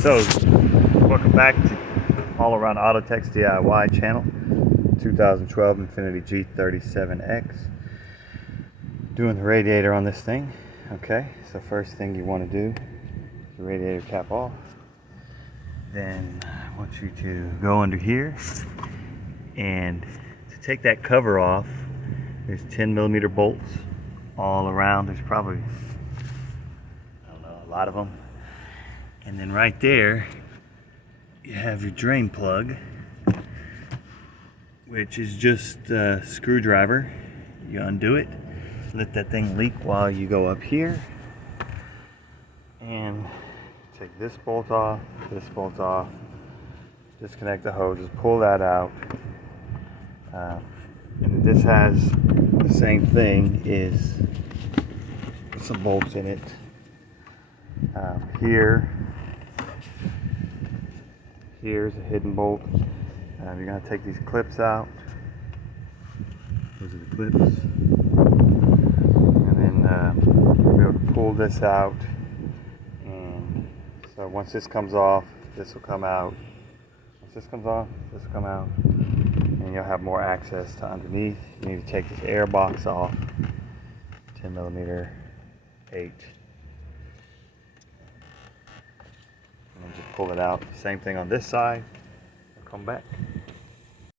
So, welcome back to All Around Autotech's DIY channel. 2012 Infiniti G37x. Doing the radiator on this thing. Okay, so first thing you want to do is the radiator cap off. Then I want you to go under here, and to take that cover off, there's 10mm bolts all around. There's probably, I don't know, a lot of them. And then right there, you have your drain plug, which is just a screwdriver. You undo it, let that thing leak while you go up here, and take this bolt off, disconnect the hoses, pull that out. And this has the same thing, is some bolts in it. Here's a hidden bolt. You're going to take these clips out. Those are the clips. And then you'll be able to pull this out. And so once this comes off, this will come out. Once this comes off, this will come out. And you'll have more access to underneath. You need to take this air box off. 10mm 8. And then just pull it out. Same thing on this side. Come back.